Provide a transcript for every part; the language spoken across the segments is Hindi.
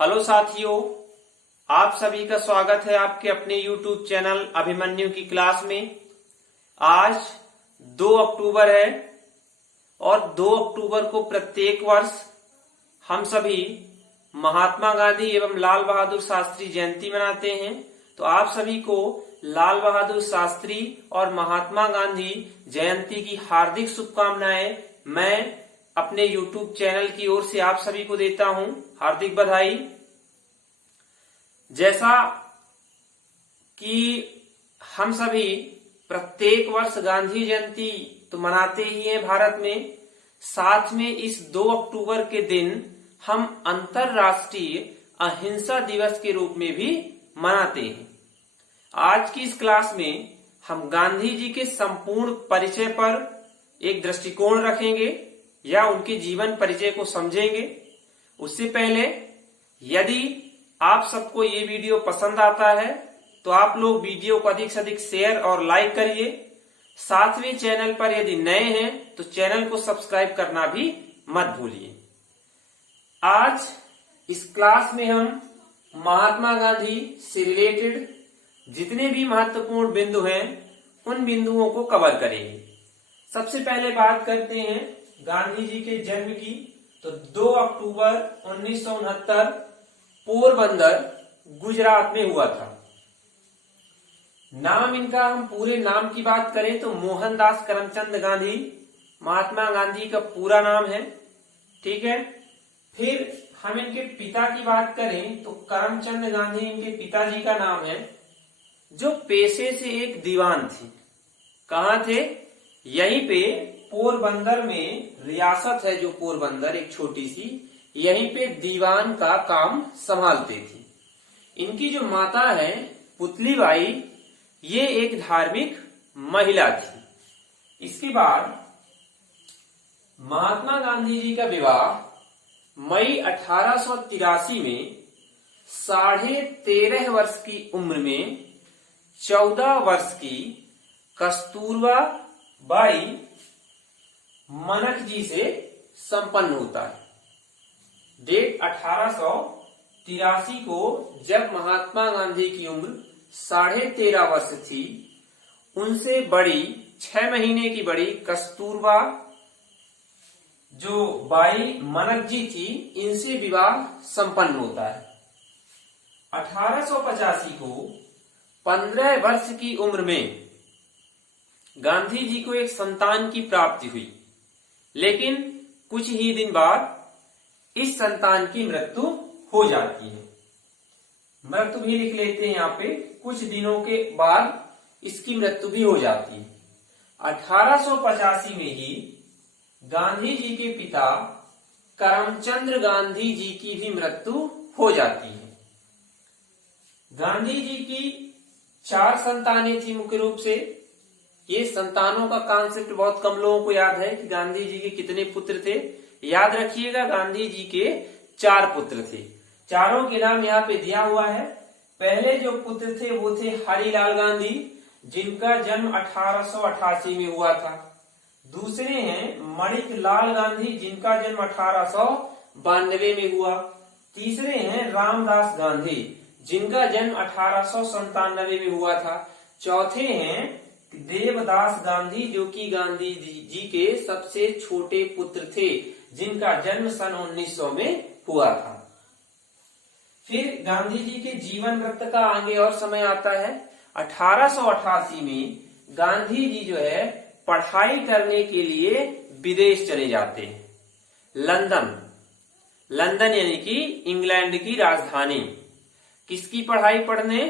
हेलो साथियों, आप सभी का स्वागत है आपके अपने YouTube चैनल अभिमन्यु की क्लास में। आज 2 अक्टूबर है और 2 अक्टूबर को प्रत्येक वर्ष हम सभी महात्मा गांधी एवं लाल बहादुर शास्त्री जयंती मनाते हैं। तो आप सभी को लाल बहादुर शास्त्री और महात्मा गांधी जयंती की हार्दिक शुभकामनाएं मैं अपने YouTube चैनल की ओर से आप सभी को देता हूं। हार्दिक बधाई। जैसा कि हम सभी प्रत्येक वर्ष गांधी जयंती तो मनाते ही हैं भारत में, साथ में इस 2 अक्टूबर के दिन हम अंतरराष्ट्रीय अहिंसा दिवस के रूप में भी मनाते हैं। आज की इस क्लास में हम गांधी जी के संपूर्ण परिचय पर एक दृष्टिकोण रखेंगे या उनके जीवन परिचय को समझेंगे। उससे पहले यदि आप सबको ये वीडियो पसंद आता है तो आप लोग वीडियो को अधिक से अधिक शेयर और लाइक करिए। साथ में चैनल पर यदि नए हैं तो चैनल को सब्सक्राइब करना भी मत भूलिए। आज इस क्लास में हम महात्मा गांधी से रिलेटेड जितने भी महत्वपूर्ण बिंदु हैं उन बिंदुओं को कवर करेंगे। सबसे पहले बात करते हैं गांधी जी के जन्म की। तो 2 अक्टूबर 1969 पोरबंदर गुजरात में हुआ था। नाम इनका, हम पूरे नाम की बात करें तो मोहनदास करमचंद गांधी महात्मा गांधी का पूरा नाम है। ठीक है। फिर हम इनके पिता की बात करें तो करमचंद गांधी इनके पिताजी का नाम है, जो पेशे से एक दीवान थे। कहाँ थे? यहीं पे पोरबंदर में रियासत है जो पोरबंदर, एक छोटी सी, यहीं पे दीवान का काम संभालते थे। इनकी जो माता है पुतलीबाई, ये एक धार्मिक महिला थी। इसके बाद महात्मा गांधी जी का विवाह मई 1883 में 13.5 वर्ष की उम्र में 14 वर्ष की कस्तूरबा बाई मनक जी से संपन्न होता है। डेट 1883 को जब महात्मा गांधी की उम्र 13.5 वर्ष थी, उनसे बड़ी 6 महीने की बड़ी कस्तूरबा जो बाई मनक जी थी, इनसे विवाह संपन्न होता है। 1885 को 15 वर्ष की उम्र में गांधी जी को एक संतान की प्राप्ति हुई, लेकिन कुछ ही दिन बाद इस संतान की मृत्यु हो जाती है। मृत्यु भी लिख लेते हैं यहाँ पे, कुछ दिनों के बाद इसकी मृत्यु भी हो जाती है। 1885 में ही गांधी जी के पिता करमचंद गांधी जी की भी मृत्यु हो जाती है। गांधी जी की 4 संतानें थी मुख्य रूप से। ये संतानों का कॉन्सेप्ट बहुत कम लोगों को याद है कि गांधी जी के कितने पुत्र थे। याद रखिएगा, गांधी जी के 4 पुत्र थे। चारों के नाम यहाँ पे दिया हुआ है। पहले जो पुत्र थे वो थे हरिलाल गांधी, जिनका जन्म 1888 में हुआ था। दूसरे हैं मणिक लाल गांधी, जिनका जन्म 1892 में हुआ। तीसरे हैं रामदास गांधी, जिनका जन्म 1897 में हुआ था। चौथे हैं देवदास गांधी, जो कि गांधी जी के सबसे छोटे पुत्र थे, जिनका जन्म सन 1900 में हुआ था। फिर गांधी जी के जीवन वृत्त का आगे और समय आता है। 1888 में गांधी जी जो है पढ़ाई करने के लिए विदेश चले जाते हैं। लंदन यानी कि इंग्लैंड की राजधानी। किसकी पढ़ाई पढ़ने?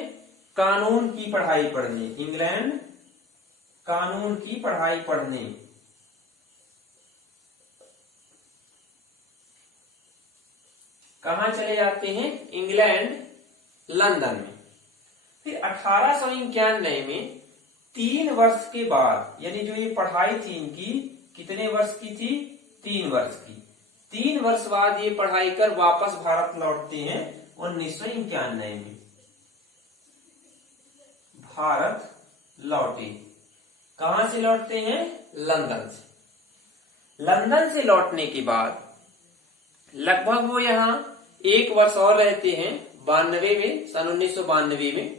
कानून की पढ़ाई पढ़ने। इंग्लैंड कानून की पढ़ाई पढ़ने। कहां चले जाते हैं? इंग्लैंड, लंदन में। फिर 1891 में 3 वर्ष के बाद, यानी जो ये पढ़ाई थी इनकी, कितने वर्ष की थी? 3 वर्ष की। 3 वर्ष बाद ये पढ़ाई कर वापस भारत लौटते हैं 1991 में। भारत लौटे। कहां से लौटते हैं? लंदन से। लंदन से लौटने के बाद लगभग वो यहाँ एक वर्ष और रहते हैं 92 में, सन 1992 में।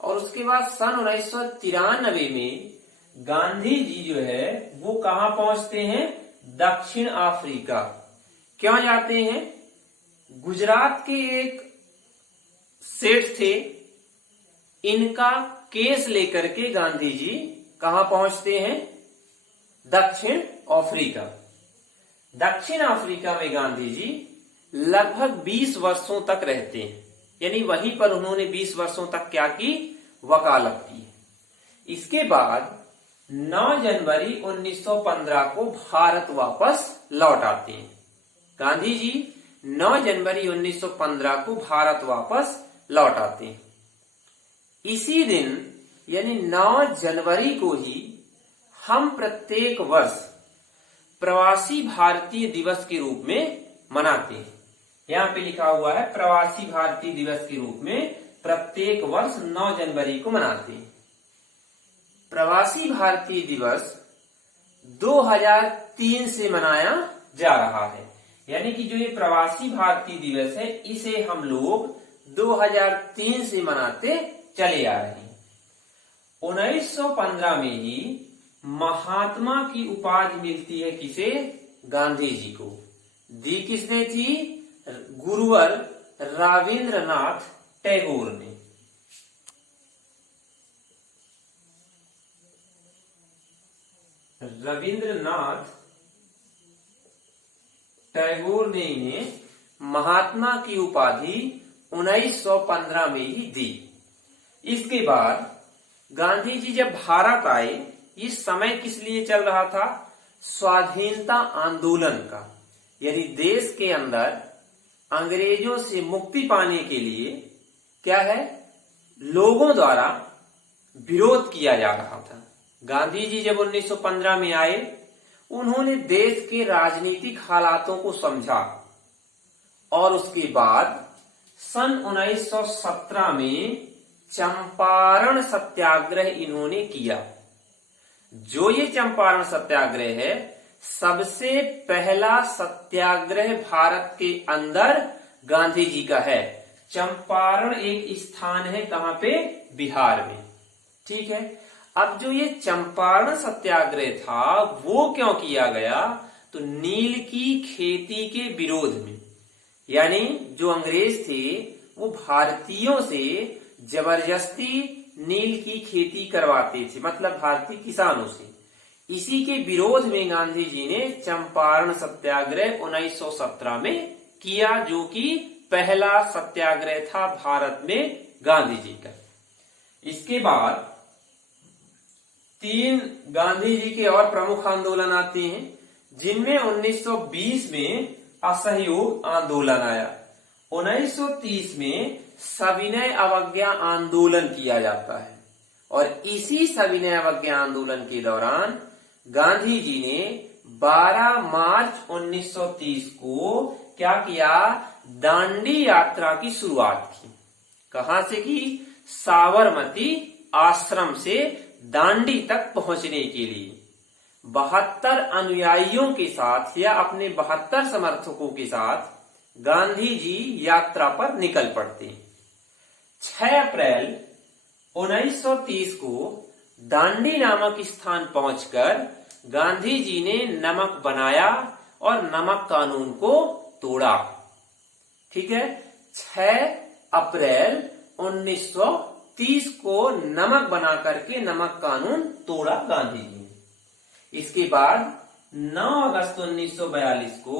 और उसके बाद सन 1993 में गांधी जी जो है वो कहां पहुंचते हैं? दक्षिण अफ्रीका। क्यों जाते हैं? गुजरात के एक सेठ थे, इनका केस लेकर के गांधी जी कहां पहुंचते हैं? दक्षिण अफ्रीका। दक्षिण अफ्रीका में गांधी जी लगभग 20 वर्षों तक रहते हैं, यानी वहीं पर उन्होंने 20 वर्षों तक क्या की? वकालत की। इसके बाद 9 जनवरी 1915 को भारत वापस लौट आते हैं। गांधी जी 9 जनवरी 1915 को भारत वापस लौट आते हैं। इसी दिन यानी 9 जनवरी को ही हम प्रत्येक वर्ष प्रवासी भारतीय दिवस के रूप में मनाते हैं। यहाँ पे लिखा हुआ है प्रवासी भारतीय दिवस के रूप में प्रत्येक वर्ष 9 जनवरी को मनाते हैं। प्रवासी भारतीय दिवस 2003 से मनाया जा रहा है, यानी कि जो ये प्रवासी भारतीय दिवस है इसे हम लोग 2003 से मनाते चले आ रहे हैं। 1915 में ही महात्मा की उपाधि मिलती है किसे? गांधी जी को। दी किसने थी? गुरुवर रविंद्रनाथ टैगोर ने। रविंद्रनाथ टैगोर ने इन्हें महात्मा की उपाधि 1915 में ही दी। इसके बाद गांधी जी जब भारत आए, इस समय किस लिए चल रहा था? स्वाधीनता आंदोलन का, यानी देश के अंदर अंग्रेजों से मुक्ति पाने के लिए क्या है? लोगों द्वारा विरोध किया जा रहा था। गांधी जी जब 1915 में आए, उन्होंने देश के राजनीतिक हालातों को समझा और उसके बाद सन 1917 में चंपारण सत्याग्रह इन्होंने किया। जो ये चंपारण सत्याग्रह है, सबसे पहला सत्याग्रह भारत के अंदर गांधी जी का है। चंपारण एक स्थान है, कहां पे? बिहार में। ठीक है। अब जो ये चंपारण सत्याग्रह था वो क्यों किया गया? तो नील की खेती के विरोध में, यानी जो अंग्रेज थे वो भारतीयों से जबरदस्ती नील की खेती करवाते थे, मतलब भारतीय किसानों से। इसी के विरोध में गांधी जी ने चंपारण सत्याग्रह 1917 में किया, जो कि पहला सत्याग्रह था भारत में गांधी जी का। इसके बाद 3 गांधी जी के और प्रमुख आंदोलन आते हैं, जिनमें 1920 में असहयोग आंदोलन आया। 1930 में सविनय अवज्ञा आंदोलन किया जाता है और इसी सविनय अवज्ञा आंदोलन के दौरान गांधी जी ने 12 मार्च 1930 को क्या किया? दांडी यात्रा की शुरुआत की। कहां से की? साबरमती आश्रम से दांडी तक पहुंचने के लिए 72 अनुयायियों के साथ या अपने 72 समर्थकों के साथ गांधी जी यात्रा पर निकल पड़ते हैं। 6 अप्रैल 1930 को दांडी नामक स्थान पहुंचकर गांधी जी ने नमक बनाया और नमक कानून को तोड़ा। ठीक है। 6 अप्रैल 1930 को नमक बना करके नमक कानून तोड़ा गांधी जी ने। इसके बाद 9 अगस्त 1942 को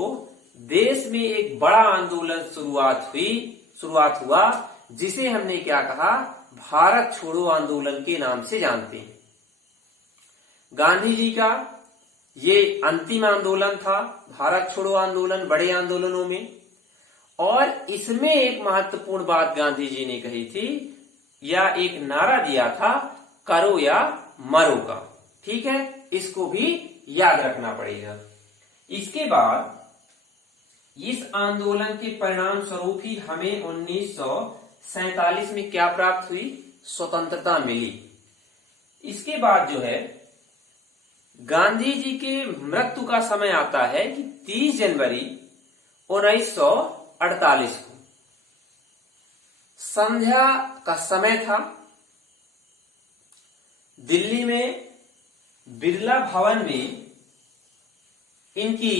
देश में एक बड़ा आंदोलन शुरुआत हुआ, जिसे हमने क्या कहा? भारत छोड़ो आंदोलन के नाम से जानते हैं। गांधी जी का ये अंतिम आंदोलन था, भारत छोड़ो आंदोलन, बड़े आंदोलनों में। और इसमें एक महत्वपूर्ण बात गांधी जी ने कही थी, या एक नारा दिया था, करो या मरो का। ठीक है, इसको भी याद रखना पड़ेगा। इसके बाद इस आंदोलन के परिणाम स्वरूप ही हमें 1947 में क्या प्राप्त हुई? स्वतंत्रता मिली। इसके बाद जो है गांधी जी के मृत्यु का समय आता है कि 30 जनवरी 1948 को। संध्या का समय था। दिल्ली में बिरला भवन में इनकी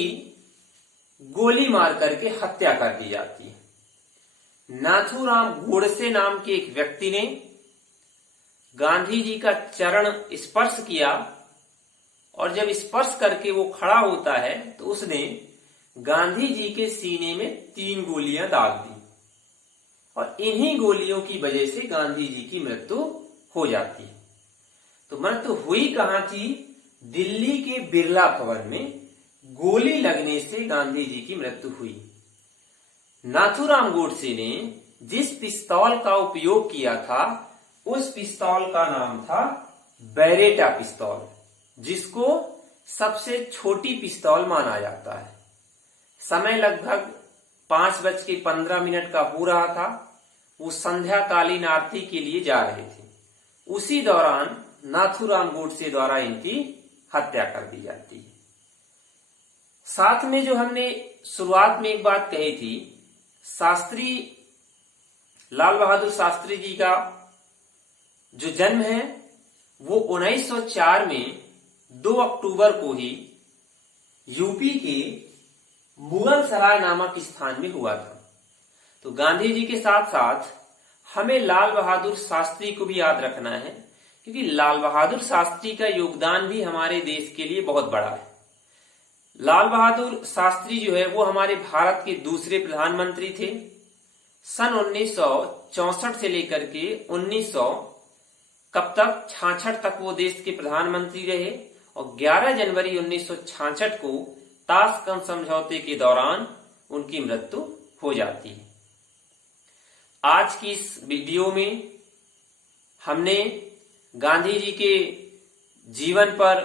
गोली मार करके हत्या कर दी जाती है। नाथूराम गोडसे नाम के एक व्यक्ति ने गांधी जी का चरण स्पर्श किया और जब स्पर्श करके वो खड़ा होता है तो उसने गांधी जी के सीने में 3 गोलियां दाग दी और इन्हीं गोलियों की वजह से गांधी जी की मृत्यु हो जाती है। तो मृत्यु हुई कहां थी? दिल्ली के बिरला भवन में गोली लगने से गांधी जी की मृत्यु हुई। नाथूराम गोडसे ने जिस पिस्तौल का उपयोग किया था उस पिस्तौल का नाम था बेरेटा पिस्तौल, जिसको सबसे छोटी पिस्तौल माना जाता है। समय लगभग 5:15 का हो रहा था। वो संध्याकालीन आरती के लिए जा रहे थे। उसी दौरान नाथूराम गोडसे द्वारा इनकी हत्या कर दी जाती है। साथ में जो हमने शुरुआत में एक बात कही थी, शास्त्री लाल बहादुर शास्त्री जी का जो जन्म है वो 1904 में 2 अक्टूबर को ही यूपी के मुगलसराय नामक स्थान में हुआ था। तो गांधी जी के साथ साथ हमें लाल बहादुर शास्त्री को भी याद रखना है, क्योंकि लाल बहादुर शास्त्री का योगदान भी हमारे देश के लिए बहुत बड़ा है। लाल बहादुर शास्त्री जो है वो हमारे भारत के दूसरे प्रधानमंत्री थे। सन 1964 से लेकर के 1900 कब तक 66 तक वो देश के प्रधानमंत्री रहे और 11 जनवरी 1966 को ताशकंद समझौते के दौरान उनकी मृत्यु हो जाती है। आज की इस वीडियो में हमने गांधी जी के जीवन पर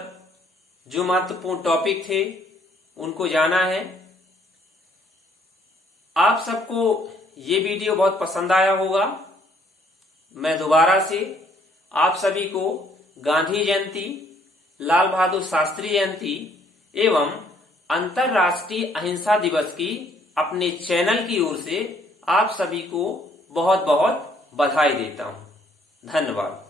जो महत्वपूर्ण टॉपिक थे उनको जाना है। आप सबको ये वीडियो बहुत पसंद आया होगा। मैं दोबारा से आप सभी को गांधी जयंती, लाल बहादुर शास्त्री जयंती एवं अंतर्राष्ट्रीय अहिंसा दिवस की अपने चैनल की ओर से आप सभी को बहुत बहुत बधाई देता हूं। धन्यवाद।